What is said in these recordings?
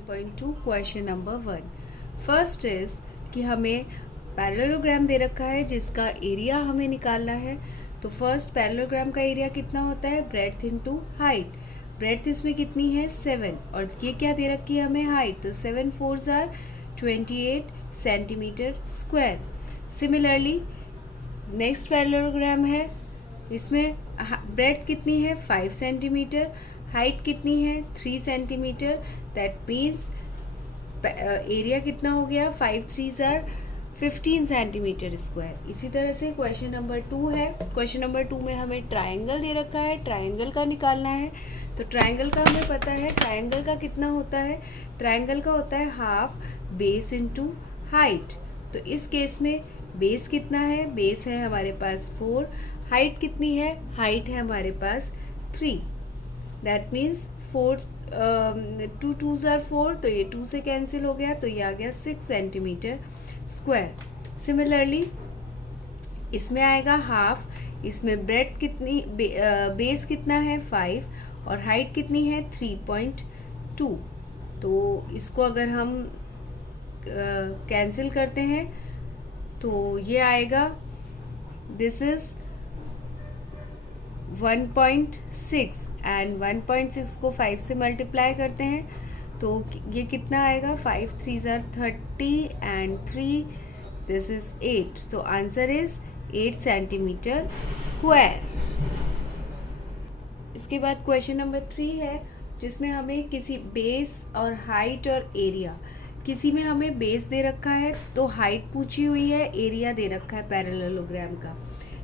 7.2 question number 1। First is कि हमें parallelogram दे रखा है जिसका एरिया हमें निकालना है। तो फर्स्ट पैरेललोग्राम का एरिया कितना होता है, ब्रेड्थ इनटू हाइट। ब्रेड्थ इसमें कितनी है 7 और ये क्या दे रखी है हमें हाइट, तो 7 4s are 28 centimetre square. Similarly next parallelogram है, इसमें ब्रेड्थ कितनी है 5 सेंटीमीटर, हाइट कितनी है 3 सेंटीमीटर। दैट मीन्स एरिया कितना हो गया 5 3s आर 15 सेंटीमीटर स्क्वायर। इसी तरह से क्वेश्चन नंबर 2 है। क्वेश्चन नंबर 2 में हमें ट्राइंगल दे रखा है, ट्राइंगल का निकालना है। तो ट्राइंगल का हमें पता है, ट्राइंगल का कितना होता है, ट्राइंगल का होता है हाफ बेस इनटू हाइट। तो इस केस में बेस कितना है, बेस है हमारे पास 4, हाइट कितनी है, हाइट है हमारे पास 3। दैट मीन्स 4 2 2s आर 4, तो ये 2 से कैंसिल हो गया, तो ये आ गया 6 सेंटीमीटर स्क्वायर। सिमिलरली इसमें आएगा हाफ, इसमें ब्रेड्थ कितनी बेस कितना है 5 और हाइट कितनी है 3.2। तो इसको अगर हम कैंसिल करते हैं तो ये आएगा, दिस इज 1.6 एंड 1.6 को 5 से मल्टीप्लाई करते हैं तो ये कितना आएगा, 5 3s are 30 and 3 this is 8। तो आंसर इज 8 सेंटीमीटर स्क्वायर। इसके बाद क्वेश्चन नंबर 3 है जिसमें हमें किसी बेस और हाइट और एरिया, किसी में हमें बेस दे रखा है तो हाइट पूछी हुई है, एरिया दे रखा है पैरेललोग्राम का।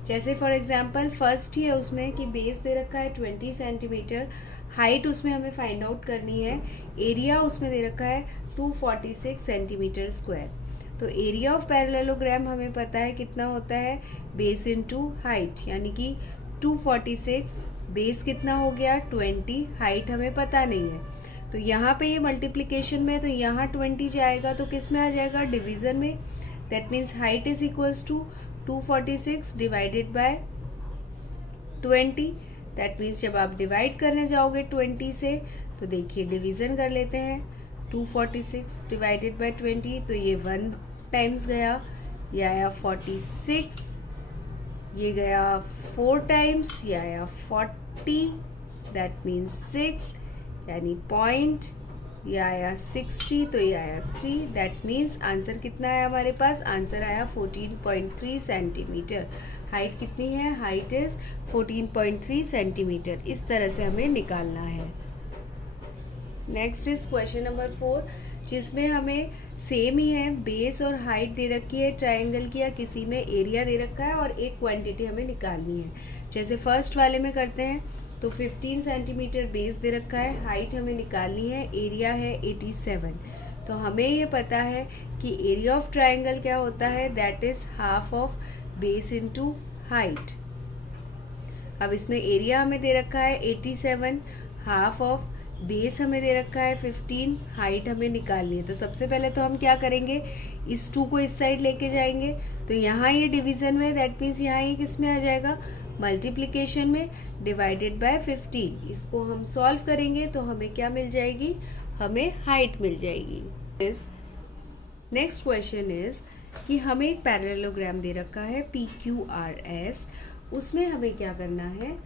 जैसे फॉर एग्जांपल फर्स्ट ही है उसमें कि बेस दे रखा है 20 सेंटीमीटर, हाइट उसमें हमें फाइंड आउट करनी है, एरिया उसमें दे रखा है 246 सेंटीमीटर स्क्वायर। तो एरिया ऑफ पैरेललोग्राम हमें पता है कितना होता है, बेस इनटू हाइट, यानी कि 246, बेस कितना हो गया 20, हाइट हमें पता नहीं है। तो यहाँ पे ये मल्टीप्लिकेशन में है तो यहाँ 20 जाएगा तो किस में आ जाएगा, डिवीज़न में। That means height is equals to 246 divided by 20। That means जब आप डिवाइड करने जाओगे 20 से तो देखिए डिवीज़न कर लेते हैं, 246 डिवाइडेड बाय 20, तो ये 1 टाइम्स गया, ये आया 46, ये गया 4 टाइम्स, ये आया 40, दैट मीन्स 6 यानी पॉइंट, ये आया 60, तो ये आया 3। दैट मीन्स आंसर कितना आया हमारे पास, आंसर आया 14.3 सेंटीमीटर। हाइट कितनी है, हाइट इज 14.3 सेंटीमीटर। इस तरह से हमें निकालना है। नेक्स्ट इज क्वेश्चन नंबर 4 जिसमें हमें सेम ही है, बेस और हाइट दे रखी है ट्राइंगल की, या किसी में एरिया दे रखा है और एक क्वांटिटी हमें निकालनी है। जैसे फर्स्ट वाले में करते हैं तो 15 सेंटीमीटर बेस दे रखा है, हाइट हमें निकालनी है, एरिया है 87। तो हमें ये पता है कि एरिया ऑफ ट्राइंगल क्या होता है, that is half of base into height. अब इसमें एरिया हमें दे रखा है 87, हाफ ऑफ बेस हमें दे रखा है 15, हाइट हमें निकालनी है। तो सबसे पहले तो हम क्या करेंगे, इस 2 को इस साइड लेके जाएंगे, तो यहाँ ये डिवीज़न में, दैट मीन्स यहाँ ये किस में आ जाएगा, मल्टीप्लिकेशन में, डिवाइडेड बाय 15। इसको हम सॉल्व करेंगे तो हमें क्या मिल जाएगी, हमें हाइट मिल जाएगी। नेक्स्ट क्वेश्चन इज कि हमें एक पैरेललोग्राम दे रखा है PQRS, उसमें हमें क्या करना है,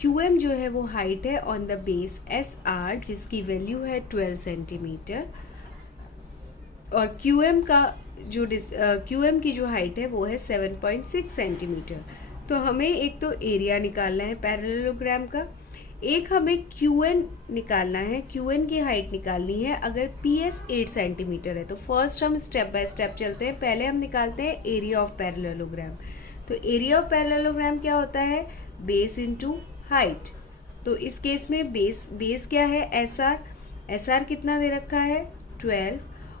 QM जो है वो हाइट है ऑन द बेस SR जिसकी वैल्यू है 12 सेंटीमीटर, और QM की जो हाइट है वो है 7.6 सेंटीमीटर। तो हमें एक तो एरिया निकालना है पैरेललोग्राम का, एक हमें QN निकालना है, QN की हाइट निकालनी है अगर PS 8 सेंटीमीटर है। तो फर्स्ट हम स्टेप बाय स्टेप चलते हैं, पहले हम निकालते हैं एरिया ऑफ पैरेललोग्राम। तो एरिया ऑफ पैरेललोग्राम क्या होता है, बेस इनटू हाइट। तो इस केस में बेस क्या है SR कितना दे रखा है 12,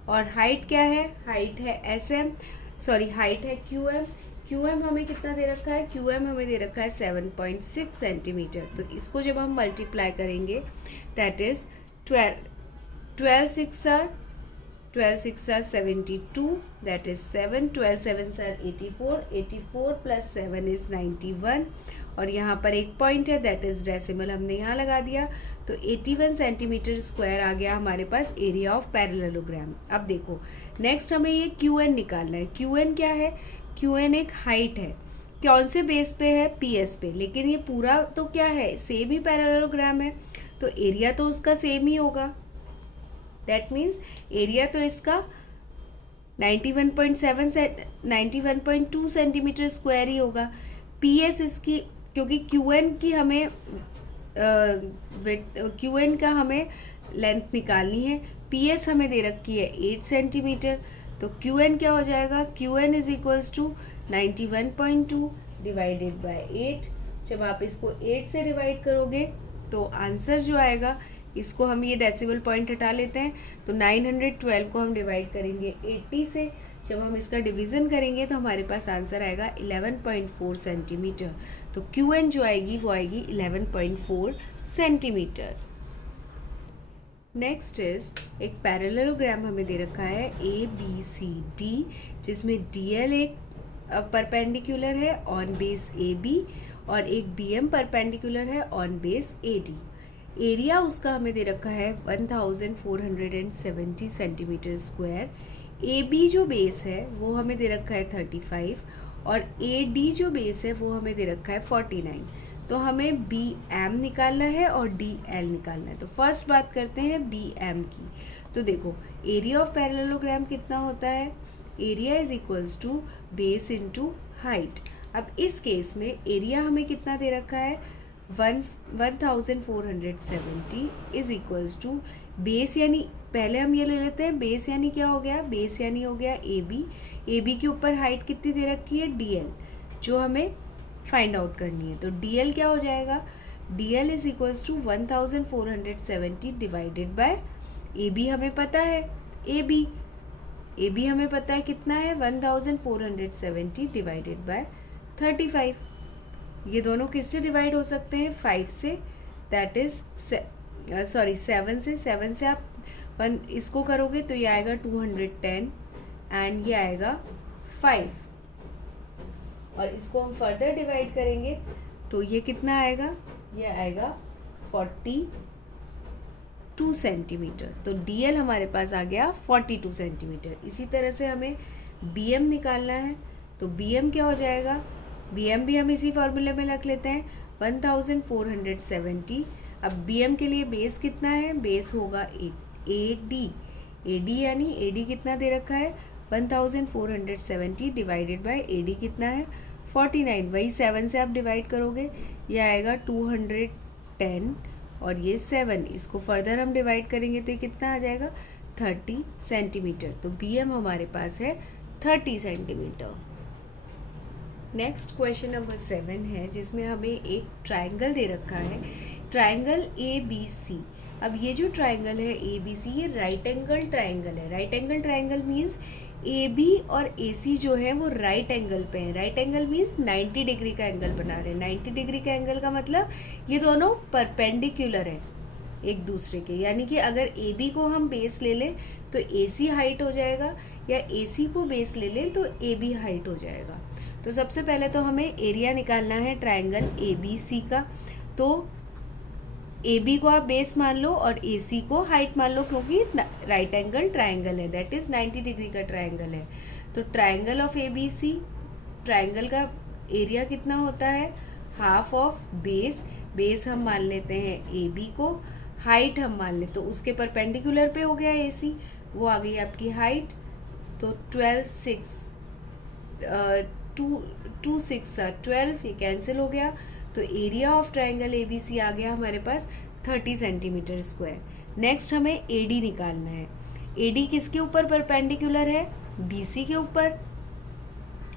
और हाइट क्या है, हाइट है हाइट है QM हमें कितना दे रखा है, QM हमें दे रखा है 7.6 सेंटीमीटर। तो इसको जब हम मल्टीप्लाई करेंगे that is 12 6 are 12 6 are 72, that is 7, 12 7 are 84, 84 plus 7 is 91, और यहाँ पर एक पॉइंट है, दैट इज डेसिमल हमने यहाँ लगा दिया, तो 81 सेंटीमीटर स्क्वायर आ गया हमारे पास एरिया ऑफ पैरेललोग्राम। अब देखो नेक्स्ट हमें ये क्यू एन निकालना है। क्यू एन क्या है? क्यू एन एक हाइट है, कौन से बेस पे है? पी एस पे, लेकिन ये पूरा तो क्या है, सेम ही पैरेललोग्राम है, तो एरिया तो उसका सेम ही होगा, दैट मीन्स एरिया तो इसका 91.2 सेंटीमीटर स्क्वायर ही होगा। पी एस इसकी, क्योंकि क्यू एन की हमें क्यू एन का हमें लेंथ निकालनी है, पी एस हमें दे रखी है 8 सेंटीमीटर, तो क्यू एन क्या हो जाएगा? Q n is equals to 91.2 divided by 8। जब आप इसको 8 से डिवाइड करोगे तो आंसर जो आएगा, इसको हम ये डेसिमल पॉइंट हटा लेते हैं, तो 912 को हम डिवाइड करेंगे 80 से, जब हम इसका डिवीज़न करेंगे तो हमारे पास आंसर आएगा 11.4 सेंटीमीटर। तो क्यू एन जो आएगी वो आएगी 11.4 सेंटीमीटर। नेक्स्ट इज एक पैरेललोग्राम हमें दे रखा है ए बी सी डी, जिसमें डी एल एक परपेंडिकुलर है ऑन बेस ए बी, और एक बी एम परपेंडिकुलर है on base A D. Area उसका हमें दे रखा है 1470 सेंटीमीटर स्क्वायर। ए बी जो बेस है वो हमें दे रखा है 35, और ए डी जो बेस है वो हमें दे रखा है 49। तो हमें बी एम निकालना है और डी एल निकालना है। तो फर्स्ट बात करते हैं बी एम की। तो देखो एरिया ऑफ पैरेललोग्राम कितना होता है? Area is equals to base into height. अब इस केस में एरिया हमें कितना दे रखा है? 1470 इज इक्वल्स टू बेस, यानी पहले हम ये ले लेते हैं बेस, यानी क्या हो गया? बेस यानी हो गया ए बी। ए बी के ऊपर हाइट कितनी दे रखी है? डी एल, जो हमें फाइंड आउट करनी है। तो डी एल क्या हो जाएगा? D l is equals to 1470 divided by A B हमें पता है, ए बी हमें पता है कितना है? 1470 डिवाइडेड बाय 35। ये दोनों किससे डिवाइड हो सकते हैं? 5 से, दैट इज 7 से। 7 से आप इसको करोगे तो ये आएगा 210 एंड ये आएगा 5, और इसको हम फर्दर डिवाइड करेंगे तो ये कितना आएगा? ये आएगा 42 सेंटीमीटर। तो डी एल हमारे पास आ गया 42 सेंटीमीटर। इसी तरह से हमें बी एम निकालना है, तो बी एम क्या हो जाएगा? बी एम भी हम इसी फॉर्मूले में रख लेते हैं 1470। अब बी एम के लिए बेस कितना है? बेस होगा ए डी, यानी ए डी कितना दे रखा है? 1470 डिवाइडेड बाय ए डी कितना है? 49। वही 7 से आप डिवाइड करोगे, ये आएगा 210, और ये 7, इसको फर्दर हम डिवाइड करेंगे तो ये कितना आ जाएगा? 30 सेंटीमीटर। तो बी एम हमारे पास है 30 सेंटीमीटर। नेक्स्ट क्वेश्चन नंबर 7 है, जिसमें हमें एक ट्राइंगल दे रखा है, ट्राइंगल ए बी सी। अब ये जो ट्राइंगल है ए बी सी, ये राइट एंगल ट्राइंगल है। Right angle triangle means A B और ए सी जो है वो राइट एंगल पे है। राइट एंगल मीन्स 90 डिग्री का एंगल बना रहे हैं। 90 डिग्री का एंगल का मतलब ये दोनों परपेंडिकुलर है एक दूसरे के, यानी कि अगर ए बी को हम बेस ले लें तो ए सी हाइट हो जाएगा, या ए सी को बेस ले लें तो ए बी हाइट हो जाएगा। तो सबसे पहले तो हमें एरिया निकालना है ट्राइंगल ए बी सी का। तो ए बी को आप बेस मान लो और ए सी को हाइट मान लो, क्योंकि राइट एंगल ट्राइंगल है, दैट इज 90 डिग्री का ट्राइंगल है। तो triangle of A B C, triangle का एरिया कितना होता है? Half of base. बेस हम मान लेते हैं ए बी को, हाइट हम मान लेते, तो उसके परपेंडिकुलर पे हो गया ए सी, वो आ गई आपकी हाइट। तो 2 6 12, ये कैंसिल हो गया। तो area of triangle A B C आ गया हमारे पास 30 सेंटीमीटर स्क्वायर। नेक्स्ट हमें ए डी निकालना है। ए डी किसके ऊपर परपेंडिकुलर है? बी सी के ऊपर।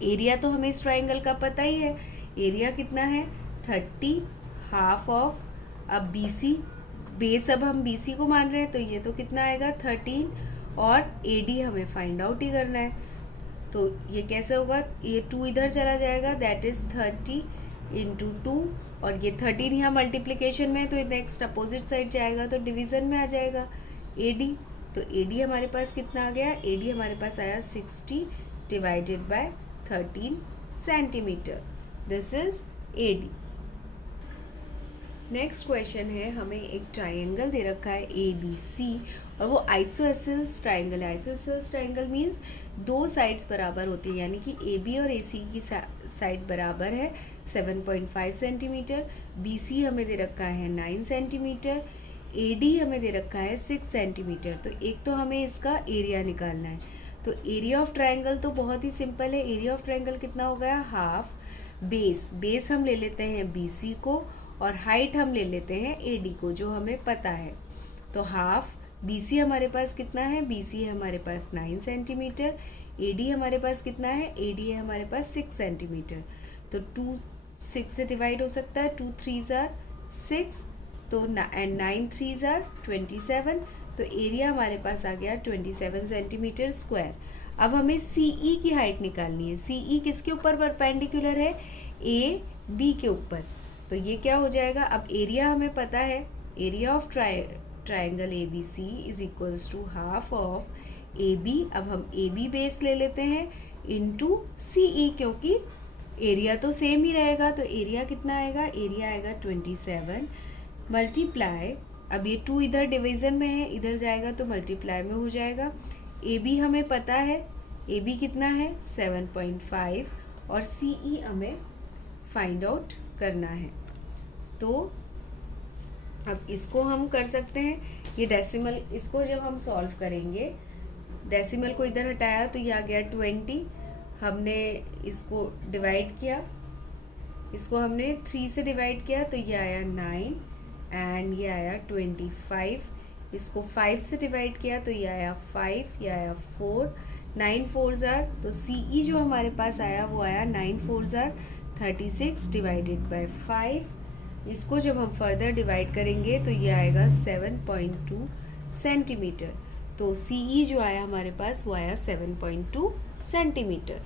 एरिया तो हमें इस ट्राइंगल का पता ही है, एरिया कितना है? 30, हाफ ऑफ, अब बी सी, बेस अब हम बी सी को मान रहे हैं तो ये तो कितना आएगा? 13, और ए डी हमें फाइंड आउट ही करना है। तो ये कैसे होगा? ये 2 इधर चला जाएगा, दैट इज 30 इंटू 2, और ये 13 यहाँ मल्टीप्लिकेशन में है तो नेक्स्ट अपोजिट साइड जाएगा तो डिवीज़न में आ जाएगा ए डी। तो AD हमारे पास कितना आ गया, AD हमारे पास आया 60 divided by 13 centimetre. This is AD। Next question है, हमें एक ट्राइंगल दे रखा है ABC और वो आइसोसेलेस ट्राइंगल है। आइसोसेलेस ट्राइंगल मीन्स दो साइड्स बराबर होती है, यानी कि AB और AC की साइड बराबर है 7.5 सेंटीमीटर। BC हमें दे रखा है 9 सेंटीमीटर। AD हमें दे रखा है 6 सेंटीमीटर। तो एक तो हमें इसका एरिया निकालना है। तो एरिया ऑफ ट्राइंगल तो बहुत ही सिंपल है। एरिया ऑफ ट्राइंगल कितना हो गया, हाफ बेस हम ले लेते हैं BC को और हाइट हम ले लेते हैं AD को, जो हमें पता है। तो हाफ BC हमारे पास कितना है, BC है हमारे पास 9 सेंटीमीटर। AD हमारे पास कितना है, AD है हमारे पास 6 सेंटीमीटर। तो 2 6 से डिवाइड हो सकता है, 2 3s are 6, तो एंड 9 3s are 27। तो एरिया हमारे पास आ गया 27 सेंटीमीटर स्क्वायर। अब हमें CE की हाइट निकालनी है। CE किसके ऊपर परपेंडिकुलर है, AB के ऊपर। तो ये क्या हो जाएगा, अब एरिया हमें पता है, area of triangle ABC is equals to half of AB। अब हम AB बेस ले लेते हैं इनटू CE, क्योंकि एरिया तो सेम ही रहेगा। तो एरिया कितना आएगा, एरिया आएगा 27 मल्टीप्लाई, अब ये 2 इधर डिवीज़न में है, इधर जाएगा तो मल्टीप्लाई में हो जाएगा। AB हमें पता है, AB कितना है 7.5 और CE हमें फाइंड आउट करना है। तो अब इसको हम कर सकते हैं, ये डेसिमल, इसको जब हम सॉल्व करेंगे, डेसिमल को इधर हटाया तो ये आ गया 20। हमने इसको डिवाइड किया, इसको हमने 3 से डिवाइड किया तो ये आया 9 एंड ये आया 25। इसको 5 से डिवाइड किया तो ये आया 5, ये आया 4, 9 4s are, तो CE जो हमारे पास आया वो आया 9 4s are 36 डिवाइडेड बाय 5। इसको जब हम फर्दर डिवाइड करेंगे तो ये आएगा 7.2 सेंटीमीटर। तो CE जो आया हमारे पास वो आया 7.2 सेंटीमीटर।